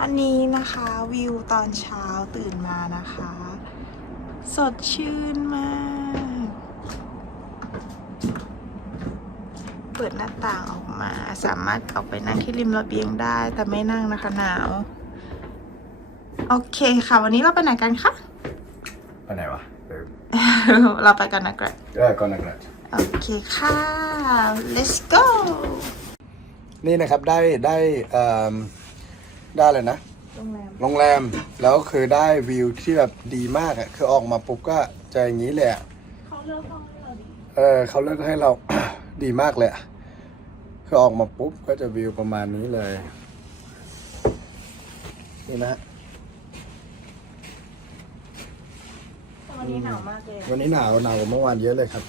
อันนี้นะคะวิวตอนเช้าตื่นมานะคะ สดชื่นมาก เปิดหน้าต่างออกมาสามารถออกไปนั่งที่ริมระเบียงได้แต่ไม่นั่งนะคะหนาว โอเคค่ะ วันนี้เราไปไหนกันคะ ไปไหนวะเออ เราไปกันนะแกรดเออก่อนนะครับโอเคค่ะ let's go นี่นะครับได้ได้เอ่อ ได้เลยนะโรงแรมโรงแรมแล้วคือได้วิวที่แบบดีมากอะคือออกมาปุ๊บก็จะอย่างนี้เลยอะเขาเลือกห้องให้เราดีเออเขาเลือกให้เรา ดีมากเลยอะคือออกมาปุ๊บก็จะวิวประมาณนี้เลย นี่นะฮะแต่วันนี้หนาวมากเลยวันนี้หนาวหนาวกว่าเมื่อวานเยอะเลยครับ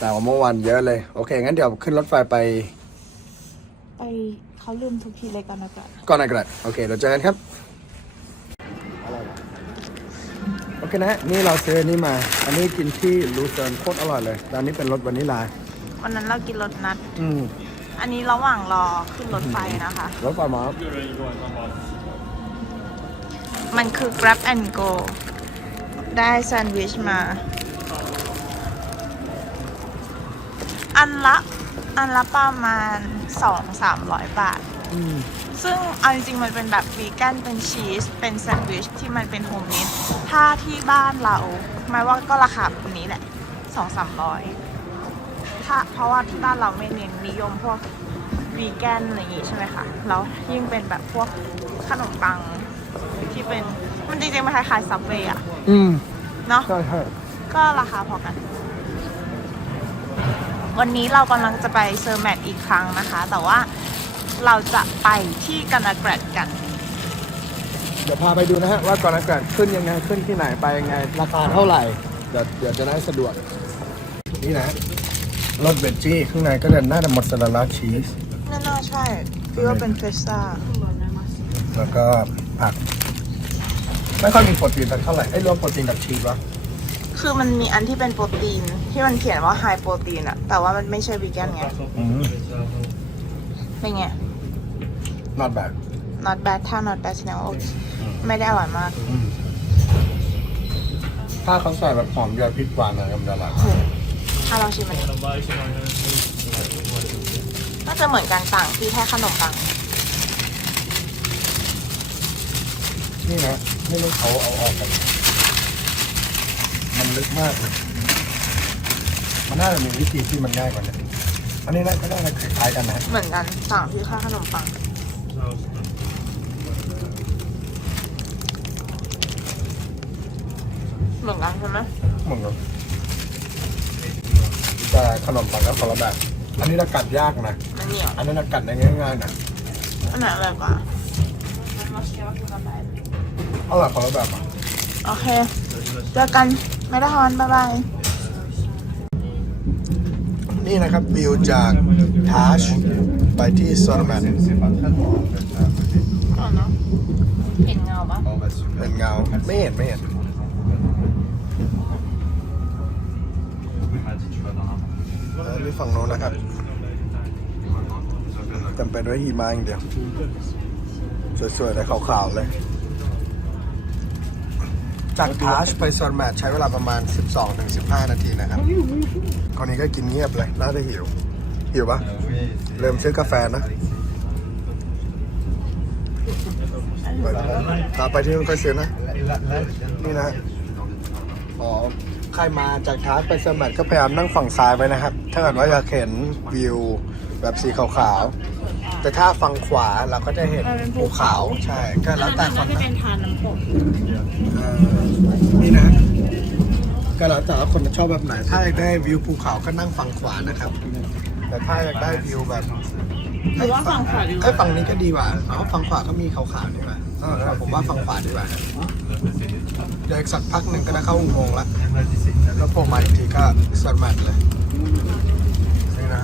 หนาวกว่าเมื่อวานเยอะเลย โอเคงั้นเดี๋ยวขึ้นรถไฟไป ไป เขาลืมทุกทีเลยกันนะกันก่อนนะกระดโอเคเดี๋ยวเจอกันครับโอเคนะฮะนี่เราซื้ออนนี่มา อันนี้กินที่ลูเซิร์นโคตรอร่อยเลยร้านนี้เป็นรสวานิลาวันนั้นเรากินรถนัดอืมอันนี้ระหว่างรอขึ้นรถไฟนะคะรสไฟมา มันคือ grab and go ได้แซนด์วิชมา อันละ อันละประมาณ 2-300 บาท อืม ซึ่งเอาจริงๆ มันเป็นแบบวีแกนเป็นชีส เป็นแซนด์วิชที่มันเป็นโฮมเมดถ้าที่บ้านเราหมายว่าก็ราคาแบบนี้แหละสองสามร้อยถ้าเพราะว่าที่บ้านเราไม่เน้นนิยมพวกวีแกนอะไรอย่างงี้ใช่ไหมคะ แล้วยิ่งเป็นแบบพวกขนมปังที่เป็น มันจริงๆมันคล้ายๆซับเวย์อะอืม เนาะ ใช่ใช่ก็ราคาพอกัน วันนี้เรากำลังจะไปเซอร์แมทอีกครั้งนะคะ แต่ว่าเราจะไปที่กันนาแกรดกัน เดี๋ยวพาไปดูนะฮะว่าก่อนนะกระดขึ้นยังไงขึ้นที่ไหนไปยังไง ราคาเท่าไหร่ เดี๋ยวเดี๋ยวจะได้สะดวก นี่นะรสเวจจี้ข้างในก็จะน่าจะมอสซาเรลล่าชีส น่าๆใช่พี่ว่าเป็นเฟสต้าแล้วก็ผัก ไม่ค่อยมีโปรตีนสักเท่าไหร่ไอ้ยรวมโปรตีนกับชีสวะ คือมันมีอันที่เป็นโปรตีน ที่มันเขียนว่าไฮโปรตีนอะแต่ว่ามันไม่ใช่วีแกนไงอืมเป็นไง not bad not bad ถ้า not bad แสดงว่าโอเคไม่ได้อร่อยมากอืมถ้าเขาใส่แบบหอมยาพิษหวานอะไรมันจะอร่อยโหถ้าเราชิมมันนี้น่าจะเหมือนกันต่างที่แค่ขนมปัง นี่นะ นี่มันเขาเอาออกกัน มันลึกมากเลยมันน่าจะมีวิธีที่มันง่ายกว่านี้อันนี้น่าก็น่าจะคล้ายๆกันนะเหมือนกันต่างที่แค่ขนมปังเหมือนกันใช่ไหมเหมือนกันแต่ขนมปังก็คนละแบบอันนี้เรากัดยากนะมันเหนียวอันนั้นเรากัดได้ง่ายๆนะอันไหนอร่อยกว่าอร่อยคนละแบบอะโอเคเจอกัน ไม่ได้ฮอนบ๊ายบาย นี่นะครับวิวจากทาชไปที่ซอร์แมนก่อนเนาะเห็นเงาปะเป็นเงาไม่เห็นไม่เห็นแล้วนี่ฝั่งโน้นนะครับเต็มไปด้วยหิมะอย่างเดียว สวยๆเลยขาวๆเลย จากทาชไปซอนแมทใช้เวลาประมาณ 12-15 นาทีนะครับคนนี้ก็กินเงียบเลย น่าจะหิว หิวปะเริ่มซื้อกาแฟนะไปแล้วครับไปที่นู่นค่อยซื้อนะ นี่นะอ๋อใครมาจากทาสไปสมัครก็พยายามนั่งฝั่งซ้ายไว้นะครับ ถ้าเกิดว่าอยากเห็นวิวแบบสีขาวๆ แต่ถ้าฝั่งขวาเราก็จะเห็นภูเขาใช่ ก็แล้วแต่คนนะเป็นทานน้ำตกเอ่อนี่นะ ก็แล้วแต่ว่าคนจะชอบแบบไหน ถ้าอยากได้วิวภูเขาก็นั่งฝั่งขวานะครับ แต่ถ้าอยากได้วิวแบบหรือว่าฝั่งขวาดีกว่าไอ้ยฝั่งนี้ก็ดีกว่าอ๋อฝั่งขวาก็มีขาวๆดีกว่าเออผมว่าฝั่งขวาดีกว่าเดี๋ยวอีกสักพักหนึ่งก็ได้เข้าอุโมงค์ละแล้วโผล่มาอีกทีก็สวนแมทเลยนี่นะ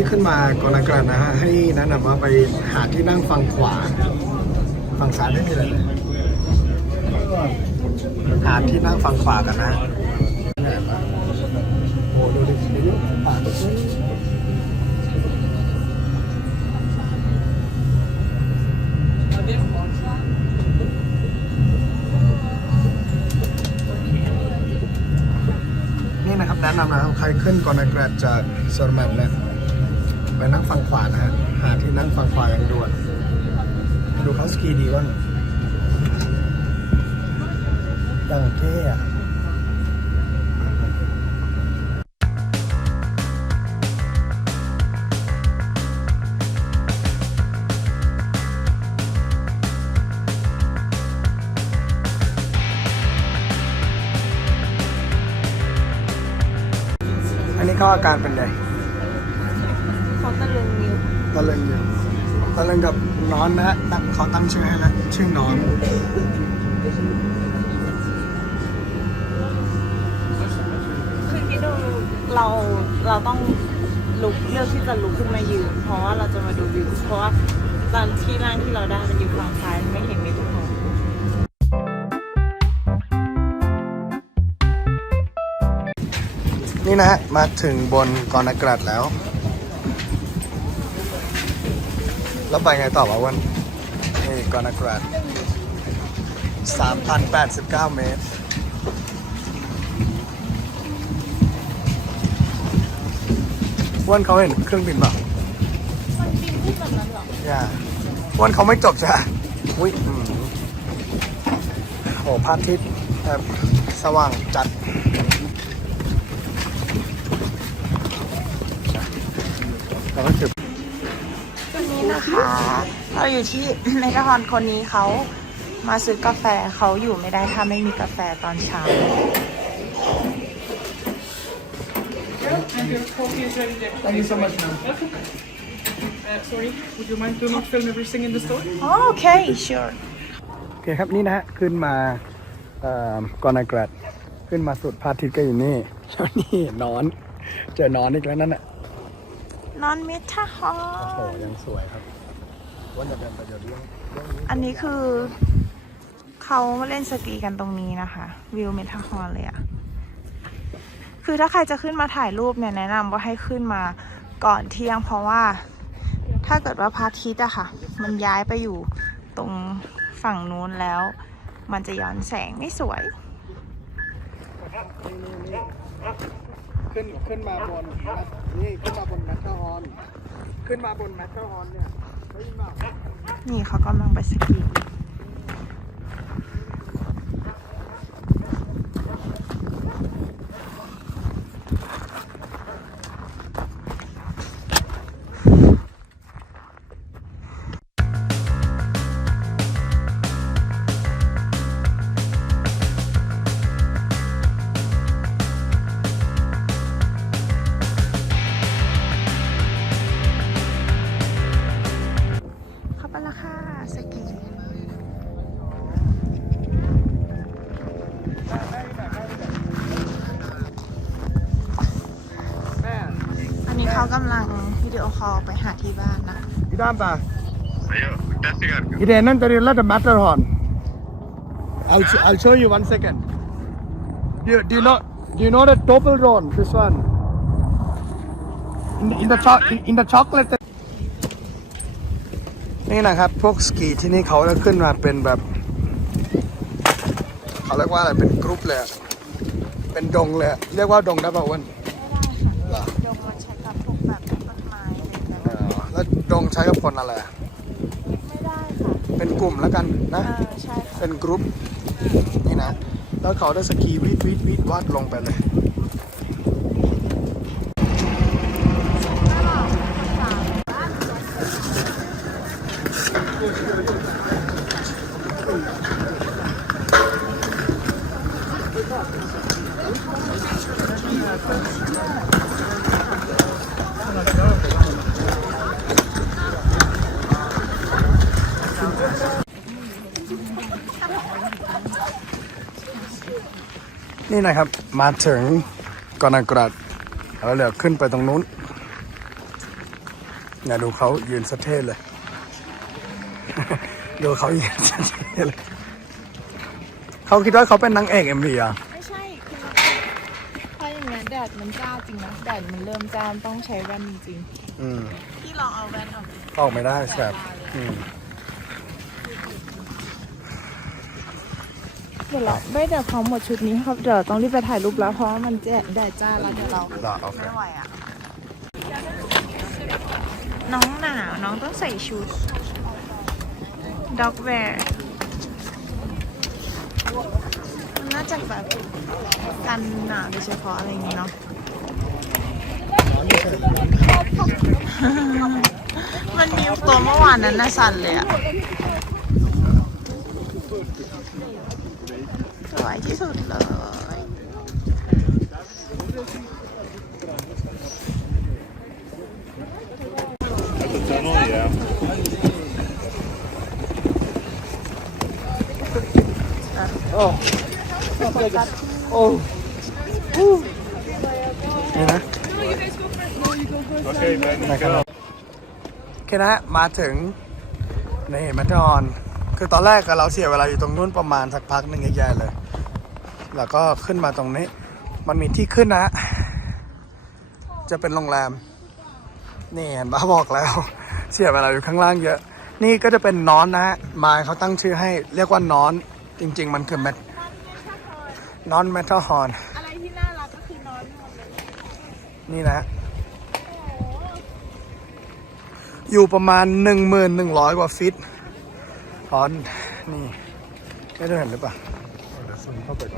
ที่ขึ้นมากอนากรันนะฮะให้แนะนำว่าไปหาที่นั่งฝั่งขวา ฝั่งซ้ายไม่มีอะไรเลยหาที่นั่งฝั่งขวากันนะโอ้ดูดิป่าตัวนี้นี่นะครับแนะนำนะครับใครขึ้นกอนากรันจากโซนแมปเนี่ย ไปนั่งฝั่งขวานะฮะหาที่นั่งฝั่งขวาอย่างด่วน ดูเขาสกีดีบ้างอย่างเท่อะอันนี้ขาอาการเป็นไง เขาตะลึงนิ้ว ตะลึงอยู่ตะลึงกับ นอนนะฮะตั้งเขาตั้งชื่อให้แล้วชื่อนอนคือคิดดูเราเราต้องลุกเลือกที่จะลุกขึ้นมายืน เพราะว่าเราจะมาดูวิวเพราะว่าตอนที่นั่งที่เราได้มันอยู่ฝั่งซ้ายมันไม่เห็นมีทุกคนนี่นะฮะมาถึงบนกอนากรัดแล้ว แล้วไปไงต่อวะวันนี่กอนากรัด3,089 เมตร วันเขาเห็นเครื่องบินเปล่ามันบินขึ้นแบบนั้นเหรอ อย่าวันเขาไม่จบจ้ะอุ้ยอืมโอ้พระอาทิตย์แบบสว่างจัด แล้วก็จุดวั นนี้นะคะ เราอยู่ที่เมกะฮอนคนนี้เขามาซื้อกาแฟเขาอยู่ไม่ได้ถ้าไม่มีกาแฟตอนเช้า And your coffee is ready there. Thank you so much ma'am Uh, sorry, would you mind to not film everything in the store? โอเค sure โอเคครับนี่นะฮะขึ้นมาเอ่อกอนากรัดขึ้นมาสุดพระอาทิตย์ก็อยู่นี่แล้วนี่นอน เจอนอนอีกแล้วนั่นน่ะ นอนเมทาฮอโอ้โหลยังสวยครับว่าจะเป็นประโยชน์เรื่องเรื่องนี้อันนี้คือเขามาเล่นสกีกันตรงนี้นะคะ วิวเมทาฮอลเลยอะคือถ้าใครจะขึ้นมาถ่ายรูปเนี่ยแนะนำว่าให้ขึ้นมาก่อนเที่ยงเพราะว่าถ้าเกิดว่าพระอาทิตย์อะค่ะ มันย้ายไปอยู่ตรงฝั่งนู้นแล้ว มันจะย้อนแสงไม่สวยขึ้นขึ้นมาบนนี่ขึ้นมาบนแม ขึ้นมาบนแมทเทอร์ฮอร์นเนี่ยเฮ้ยมานี่เขากำลังไปสกี ทอร์ฮอร์น I'll sh- I'll show you one second do you, do you know do you know the Toblerone this one in, in the cho in, in the chocolate นี่นะครับพวกสกีที่นี่เขาจะขึ้นมาเป็นแบบเขาเรียกว่าอะไรเป็นกรุ๊ปเลยอะเป็นดงเลยอะเรียกว่าดงได้ป่าวอ้วน ช้กับคนอะไรอะไม่ได้ค่ะเป็นกลุ่มแล้วกันนะ เออใช่ค่ะ เป็นกรุ๊ปนี่นะ แล้วเขาได้สกีวีดวีดวีดวัดลงไปเลย นี่นะครับ มาถึงกอนากรัดแล้วเหลือขึ้นไปตรงนู้นเนี่ยดูเขายืนสะเทศเลย ดูเขายืนสะเทศเลย เขาคิดว่าเขาเป็นนางเอกเอ็มวีอะไม่ใช่คือถ้าอย่างเงี้ยแดดมันจ้าจริงนะแดดมันเริ่มจ้าต้องใช้แว่นจริงอืมๆพี่ลองเอาแว่นออกดิออกไม่ได้แสบอืม เดี๋ยวเราไม่เดี๋ยวพอหมดชุดนี้ครับ เดี๋ยวต้องรีบไปถ่ายรูปแล้วเพราะว่ามันแดดแดดจ้าแล้วเดี๋ยวเราได้โอเคไม่ไหวอะ น้องหนาวน้องต้องใส่ชุดด็อกแวร์มันน่าจะแบบกันหนาวโดยเฉพาะอะไรอย่างงี้เนาะมันมีตัวเมื่อวานนั้นน่ะสั่นเลยอะ วยที่สุดเลยนี่นะนะครับโอเคนะฮะมาถึงนี่มัทอน คือตอนแรกเราเสียเวลาอยู่ตรงนู้นประมาณสักพักหนึ่งใหญ่ๆเลย แล้วก็ขึ้นมาตรงนี้ มันมีที่ขึ้นนะ จะเป็นโรงแรม นี่เห็นบ้าบอกแล้ว เสียเวลาอยู่ข้างล่างเยอะ นี่ก็จะเป็นนอนนะฮะมายเขาตั้งชื่อให้เรียกว่านอน จริง ๆ มันคือแมทนอนแมทฮอนอะไรที่น่ารักก็คือนอนหมดเลยนี่นะอยู่ประมาณ 1,100 กว่าฟิตตอนนี่ไม่ได้เห็นหรือเปล่าเดี๋ยวซูมเข้าไปก่อน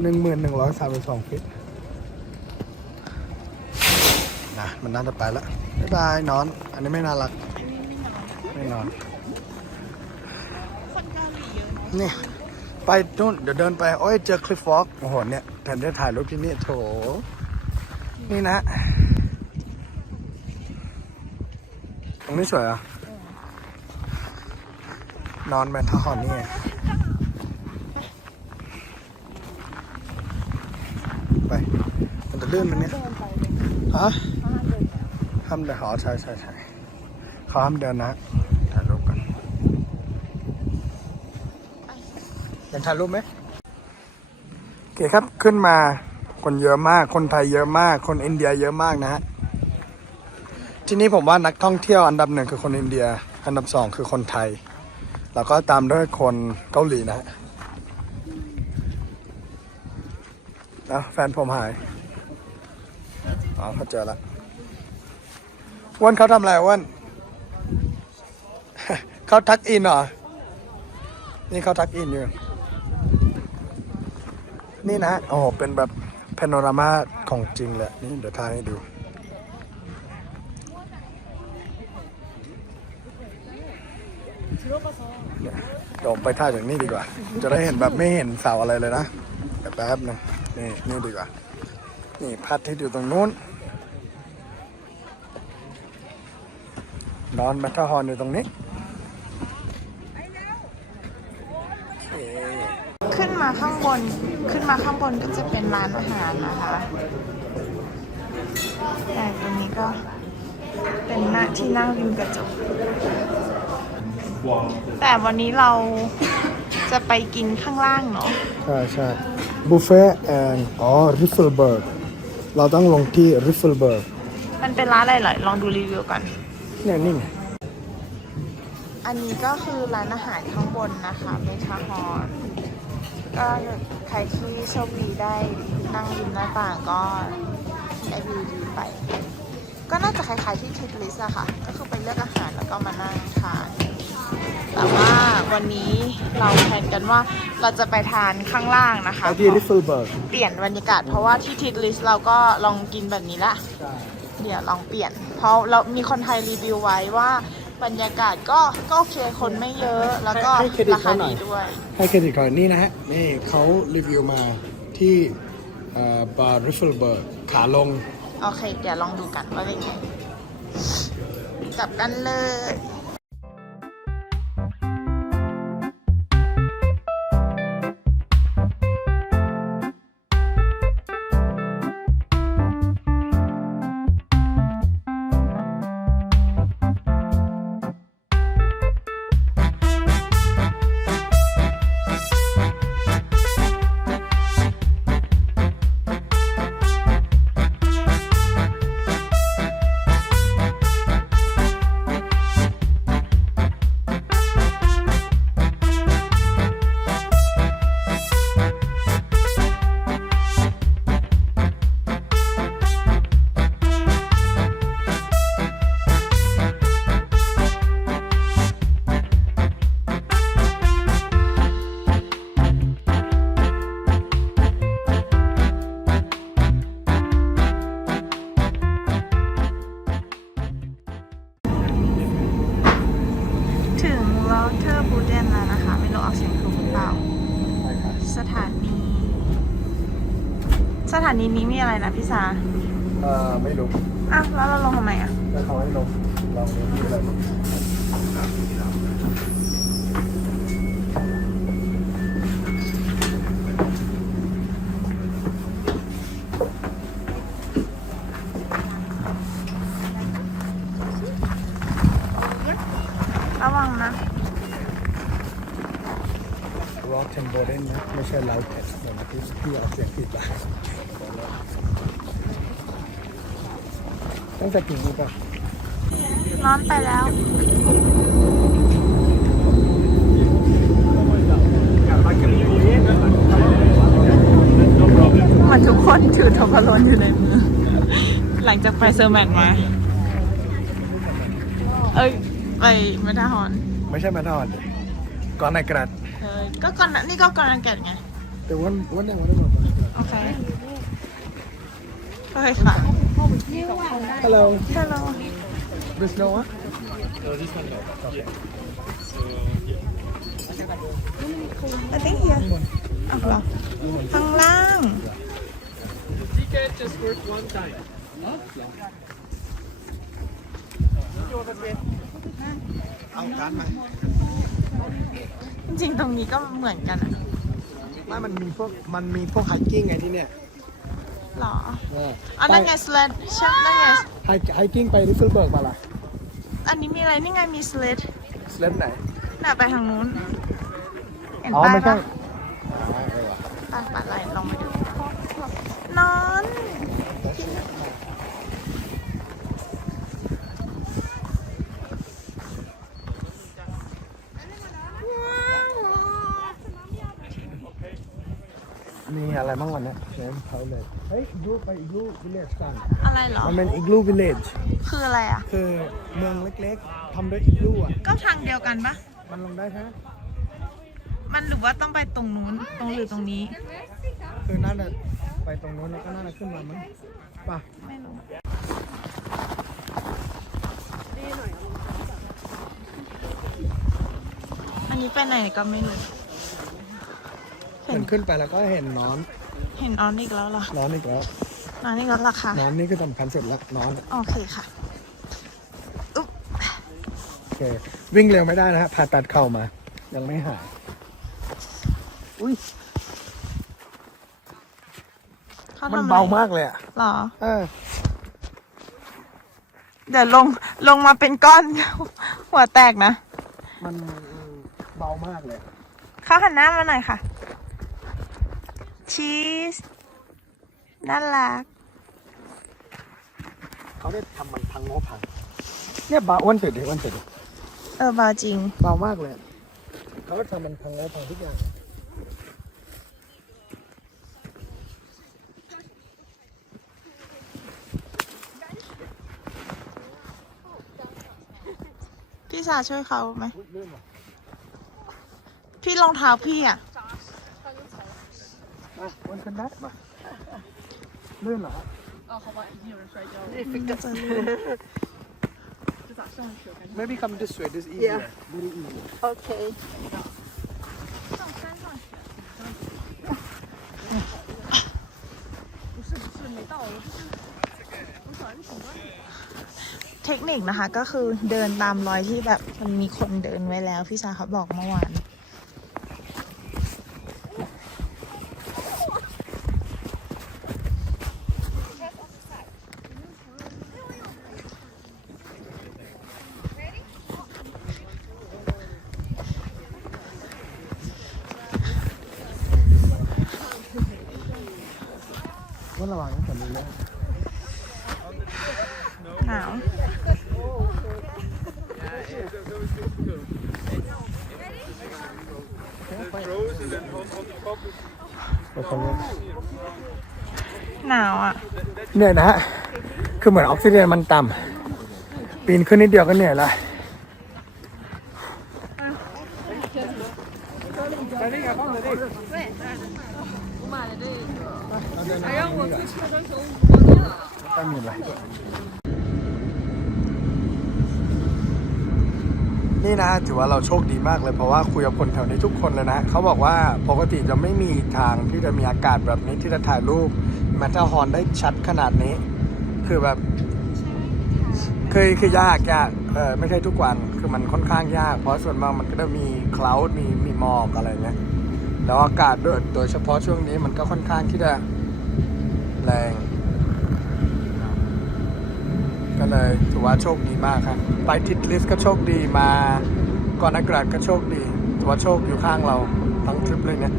หนึ่งหมื่นหนึ่งร้อยสามสิบสองฟิตนะมันน่าจะไปแล้วบ๊ายบายนอน อันนี้ไม่น่ารัก ไม่นอน คนเกาหลีเยอะเนาะนี่ ไปนู่นเดี๋ยวเดินไป โอ้ยเจอคลิฟฟอกโอ้โหเนี่ยแทนได้ถ่ายรูปที่นี่โถ นี่นะ ตรงนี้สวยอะ นอนแมทฮอนนี่ไงไป มันจะ เลื่อนมันเนี่ยฮะห้ามเดินหอใช่ใช่ใช่เขาห้ามเดินนะถ่ายรูปกันอยากถ่ายรูปไหมโอเคครับขึ้นมาคนเยอะมาก คนไทยเยอะมาก คนอินเดียเยอะมากนะฮะ ที่นี่ผมว่านักท่องเที่ยวอันดับหนึ่งคือคนอินเดีย อันดับสองคือคนไทย แล้วก็ตามด้วยคนเกาหลีนะฮะนะแฟนผมหาย อ๋อเขาเจอละอ้วันเขาทำอะไรอ้วันเขาทักอินเหรอ นี่เขาทักอินอยู่ นี่นะโอ้โหเป็นแบบพาโนรามาของจริงเลยนี่เดี๋ยวถ่ายให้ดูเดี๋ยวไปถ่ายจากนี่ดีกว่า จะได้เห็นแบบไม่เห็นเสาอะไรเลยนะแป๊บหนึงนี่นี่ดีกว่า นี่พัดที่อยู่ตรงนู้น นอนแมทเทอร์ฮอร์นอยู่ตรงนี้ ขึ้นมาข้างบน ขึ้นมาข้างบนก็จะเป็นร้านอาหารนะคะ แต่ตรงนี้ก็เป็นหน้าที่นั่งริมกระจก แต่วันนี้เราจะไปกินข้างล่างเนาะ ใช่ใช่บุฟเฟ่แอนอ๋อริฟเฟิลเบิร์กเราต้องลงที่ริฟเฟิลเบิร์กมันเป็นร้านอะไรๆลองดูรีวิวกัน เนี่ยนี่ไงอันนี้ก็คือร้านอาหารข้างบนนะคะเมทาฮอร์ก็ใครที่โชคดีได้นั่งริมหน้าต่างก็ได้วิวดีไป ก็น่าจะคล้ายๆที่ทิทลิสอะค่ะ ก็คือไปเลือกอาหารแล้วก็มานั่งทาน แต่ว่าวันนี้เราแพลนกันว่าเราจะไปทานข้างล่างนะคะไปที่ริฟเฟิลเบิร์กเปลี่ยนบรรยากาศเพราะว่าที่ทิทลิสเราก็ลองกินแบบนี้ละใช่ เดี๋ยวลองเปลี่ยน เพราะเรามีคนไทยรีวิวไว้ว่าบรรยากาศก็ก็โอเคคนไม่เยอะแล้วก็ราคาดีด้วย ให้เครดิตก่อนนี่นะฮะ นี่เขารีวิวมาที่บาร์ริฟเฟิลเบิร์กขาลง โอเค เดี๋ยวลองดูกันว่าเป็นไงกลับกันเลย นีนี้มีอะไรนะพี่สาเออไม่รู้อ้าวแล้วเราลงทำไมอะแล้วเขาให้ลงลองดูที่อะไรบ้างระวังนะร็อกเทนโบเดนนะไม่ใช่ไลท์เทสเหมือนที่พี่ออกเสียงผิดละ ตั้งแต่กี่โมงปะร้อนไปแล้วมันทุกคนถือโทรลนอยู่ในมือ หลังจากไปเซอร์แมนมา เอ้ย ไปเมทาฮอน ไม่ใช่มาทอดก่อนในกระดาษเออก็ก่อนนะนี่ก็ก่อนรังแกตไง แต่วันวันนี้วันนี้หมดโอเคโอเคค่ะ ฮัลโหล Hello There's no one I think here อ้าวเหรอข้างล่าง Ticket just works one time. เอาการมาจริงๆตรงนี้ก็เหมือนกันอะ ไม่มันมีพวก มันมีพวกไฮกิ้งไงที่เนี่ย หรออันนั้นไง sled ใช่นั่นไงไฮไฮกิ้งไปริฟเฟิลเบิร์กมาล่ะ อันนี้มีอะไรนี่ไงมี sled สเลปไหน น่ะไปทางนู้น เห็นอ๋อป้ายไม่ใช่ปะป้ายป้ายอะไรลองไปดูนอน มีอะไรบ้างวันเนี้ยเนมเขาเลยเฮ้ยอีกลูกไปอีกลูกวิลเลจกัน อะไรเหรอ มันเป็นอีกลูวิลเลจ คืออะไรอะ คือเมืองเล็กๆทำด้วยอีกลูอะ ก็ทางเดียวกันปะมันลงได้ใช่ไหมมันหรือว่าต้องไปตรงนู้น ตรงหรือตรงนี้ คือน่าจะไปตรงนู้นแล้วก็น่าจะขึ้นมามั้งป่ะไม่รู้อันนี้ไปไหนก็ไม่รู้เห็เห็นน ขึ้นไปแล้วก็เห็นนอนเห็นออนอีกแล้วเหรอนอนอีกแล้วนอนอีกแล้วเหรอคะนอนนี่คือสำคัญสุดละนอน โอเคค่ะอุ๊บโอเควิ่งเร็วไม่ได้นะฮะผ่าตัดเข่ามา ยังไม่หายอุ้ยเขามันทำอะไรเบามากเลยอะเหรอ เออเดี๋ยวลงลงมาเป็นก้อน หัวแตกนะมันเบามากเลย เขาหันหน้ามาหน่อยค่ะ ชีสน่ารักเขาได้ทำมันพังโง่พัง เนี่ยเบาอ้วนสุดดิอ้วนสุดดิเออบาจริง เบามากเลย เขาก็ทำมันพังโง่พังทุกอย่าง พี่ชาช่วยเขาไหม พี่รองเท้าพี่อะ อะอ้วนขึ้นได้มาลื่นเหรอ Maybe come this way this easier very easy เทคนิคนะคะก็คือเดินตามรอยที่แบบมันมีคนเดินไว้แล้ว พี่ชาเขาบอกเมื่อวาน ระวังนะแต่มีเรื่องหนาวหนาวอะเหนื่อยนะฮะ คือเหมือนออกซิเจนมันต่ำปีนขึ้นนิดเดียวก็เหนื่อยละ ไม่มีอะไร นี่นะถือว่าเราโชคดีมากเลยเพราะว่าคุยกับคนแถวนี้ทุกคนเลยนะเขาบอกว่าปกติจะไม่มีทางที่จะมีอากาศแบบนี้ที่จะถ่ายรูปแมทเทอร์ฮอนได้ชัดขนาดนี้ คือแบบคือคือยากยากเออไม่ใช่ทุกวันคือมันค่อนข้างยาก เพราะส่วนมากมันก็จะมีคลาวด์มีมีหมอกอะไรเงี้ยแล้วอากาศโดยโดยเฉพาะช่วงนี้มันก็ค่อนข้างที่จะแรง ก็เลยถือว่าโชคดีมากครับ ไปทิดลิสก็โชคดีมาก่อนอากาศก็โชคดีถือว่าโชคอยู่ข้างเราทั้งทริปเลยเนี่ย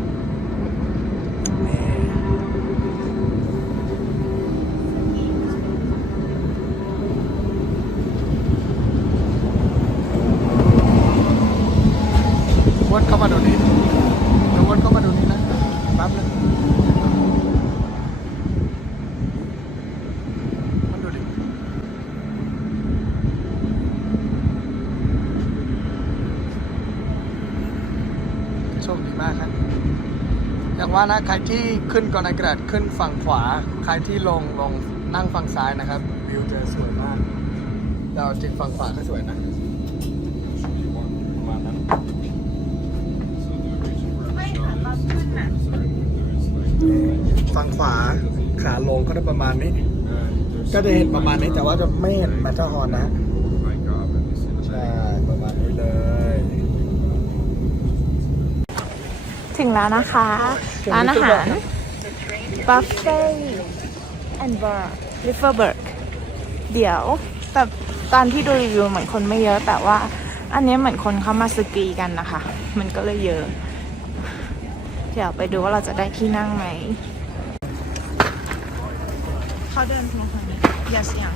นี่วนเข้ามาดูนี่เดี๋ยววนเข้ามาดูนี่นะแป๊บนึงมาดูดิ โชคดีมากครับ อย่าง ว่านะ ใครที่ขึ้นก่อนอากาศขึ้นฝั่งขวา ใครที่ลงลงนั่งฝั่งซ้ายนะครับ วิวจะสวยมากเราจริงฝั่งขวาก็สวยนะไม่ค่ะตอนขึ้นน่ะฝั่งขวาขาลงก็ได้ประมาณนี้ ก็จะเห็นประมาณนี้แต่ว่าจะไม่เห็นแมทเทอร์ฮอนนะใช่ประมาณนี้เลย ถึงแล้วนะคะ ร้านอาหาร Buffet and Bar Riverberg เดี๋ยวแบบตอนที่ดูรีวิวเหมือนคนไม่เยอะแต่ว่าอันนี้เหมือนคนเขามาสกีกันนะคะ มันก็เลยเยอะ เดี๋ยวไปดูว่าเราจะได้ที่นั่งไหมเขาเดินมาทางนี้อย่าเสียง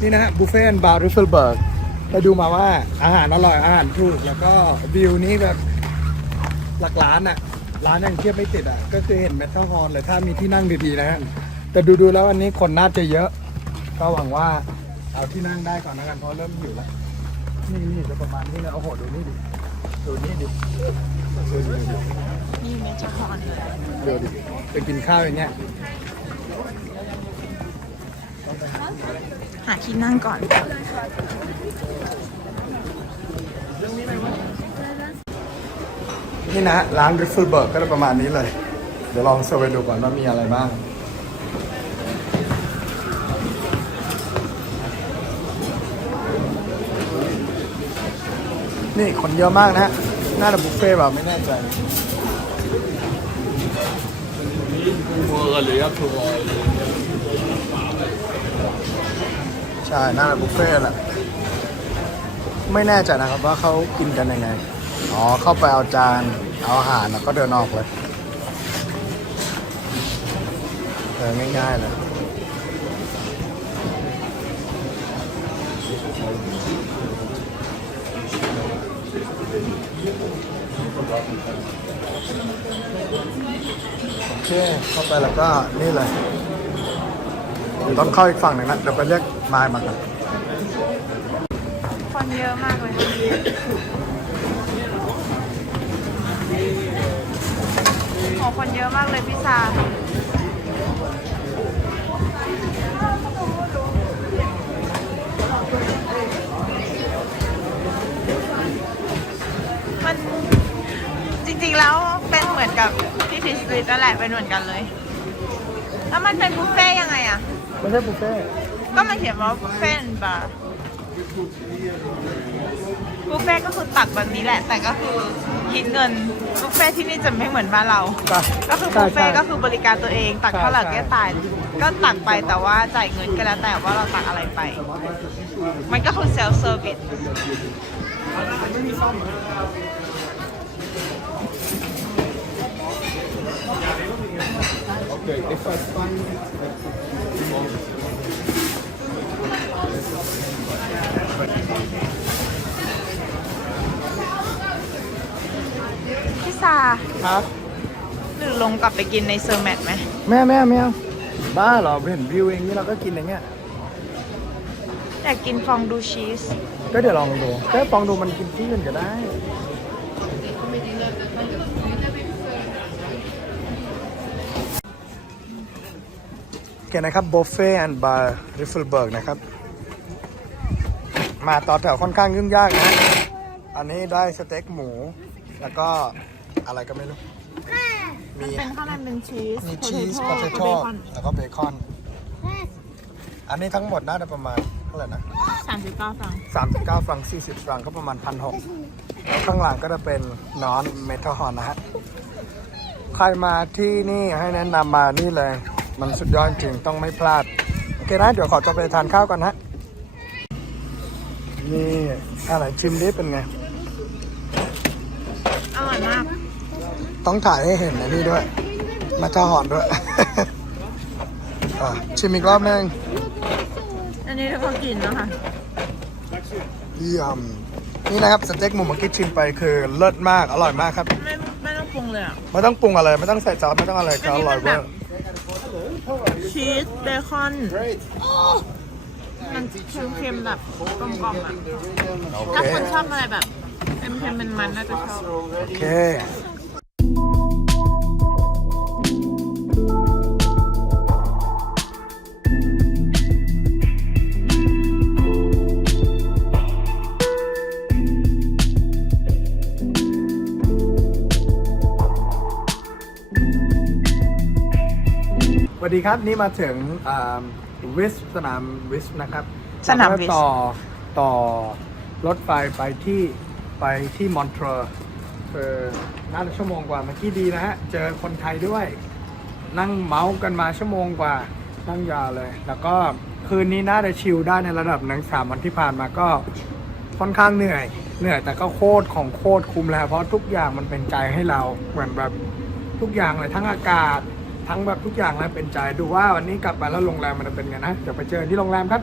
นี่นะฮะบุฟเฟ่ต์บาร์ริฟเฟิลเบิร์กไปดูมาว่าอาหารอร่อยอาหารถูก แล้วก็วิวนี้แบบหลักล้านอะ ร้านยังเทียบไม่ติดอะ ก็คือเห็นแมทเทอร์ฮอลเลยถ้ามีที่นั่งดีๆนะฮะแต่ดูๆแล้วอันนี้คนน่าจะเยอะ ก็หวังว่าเอาที่นั่งได้ก่อนนะกันเพราะเริ่มหิวแล้วนี่นี่จะประมาณนี้เลยโอ้โหดูนี่ดิดูนี่ดิดูดิดูดินี่เมจฮอนดูดิไปกินข้าวอย่างเงี้ย หาที่นั่งก่อนนี่นะ ร้านริฟเฟิลเบิร์กก็จะประมาณนี้เลย เดี๋ยวลองเซอร์เวดูก่อนว่ามีอะไรบ้างนี่คนเยอะมากนะฮะ น่าจะบุฟเฟ่ต์แบบไม่แน่ใจ ใช่น่าจะบุฟเฟ่ต์แหละ ไม่แน่ใจนะครับว่าเขากินกันยังไง อ๋อ เข้าไปเอาจาน เอาอาหารแล้วก็เดินออกเลยเออง่ายๆเลยโอเคเข้าไปแล้วก็นี่เลย ต้องเข้าอีกฝั่งหนึ่งนะเดี๋ยวไปเรียกมายมาคนเยอะมากเลยโอ้คนเยอะมากเลยพี่ซามันจริงๆแล้วเป็นเหมือนกับที่ทิสลิตนั่นแหละเป็นเหมือนกันเลย แล้วมันเป็นบุฟเฟ่ยังไงอะ ไม่ใช่บุฟเฟ่ต์ก็มันเขียนว่าบุฟเฟ่บาร์บุฟเฟ่ก็คือตักแบบนี้แหละ แต่ก็คือคิดเงินบุฟเฟ่ที่นี่จะไม่เหมือนบ้านเราก็คือบุฟเฟ่ก็คือบริการตัวเอง ตักเท่าไหร่ก็ตายก็ตักไปแต่ว่าจ่ายเงินก็แล้วแต่ว่าเราตักอะไรไป มันก็คือเซลฟ์เซอร์วิสพี่ ซาครับหรือลงกลับไปกินในเซอร์แมทไหมแม่แม่แม่บ้าเหรอเห็นวิวเองนี่เราก็กินอย่างเงี้ยอยากกินฟองดูชีส ก็เดี๋ยวลองดูก็ลองดูมันกินที่อื่นก็ได้โอเคนะครับบุฟเฟ่แอนด์บาร์ริฟเฟิลเบิร์กนะครับ มาต่อแถวค่อนข้างยุ่งยากนะ อันนี้ได้สเต็กหมู แล้วก็ อะไรก็ไม่รู้ มีเป็นข้าวมันเป็นชีสมีชีสพอเทโต้แล้วก็เบคอน อันนี้ทั้งหมดน่าจะประมาณเท่าไหร่นะสามสิบเก้าฟรัง39ฟรัง40ฟรังก็ประมาณพันหกแล้วข้างหลังก็จะเป็นนอนเมทัลฮอนนะฮะ ใครมาที่นี่ให้แนะนำมานี่เลย มันสุดยอดจริงต้องไม่พลาด โอเคนะเดี๋ยวขอจะไปทานข้าวก่อนฮะ นี่อะไรชิมดิเป็นไง อร่อยมาก ต้องถ่ายให้เห็นนะนี่ด้วยเมทัลฮอนด้วย อะชิมอีกรอบหนึงอันนี้เราก็กินแล้วค่ะ เยี่ยมนี่นะครับสเต็กหมูเมื่อกี้ชิมไปคือเลิศมากอร่อยมากครับ ไม่ไม่ต้องปรุงเลยอะ ไม่ต้องปรุงอะไรไม่ต้องใส่ซอสไม่ต้องอะไรก็อร่อยเวอร์ ชีสเบคอน มันเค็มๆแบบกลมๆอะโอถ้าเคคนชอบอะไรแบบเค็มๆมันมันๆน่าจะชอบ โอเค ดีครับนี่มาถึงวิสสนามวิสนะครับสนามวิสแล้วก็ต่อต่อรถไฟไปที่ไปที่มอนทรีเออน่าจะชั่วโมงกว่าเมื่อกี้ดีนะฮะ เจอคนไทยด้วย นั่งเมาส์กันมาชั่วโมงกว่า นั่งยาวเลย แล้วก็คืนนี้น่าจะชิลได้ในระดับหนึ่งสามวันที่ผ่านมาก็ค่อนข้างเหนื่อย เหนื่อยแต่ก็โคตรของโคตรคุ้มแล้ว เพราะทุกอย่างมันเป็นใจให้เราเหมือนแบบทุกอย่างเลยทั้งอากาศ ทั้งแบบทุกอย่างเลยเป็นใจดูว่าวันนี้กลับไปแล้วโรงแรมมันจะเป็นไงนะเดี๋ยวไปเจอที่โรงแรมครับ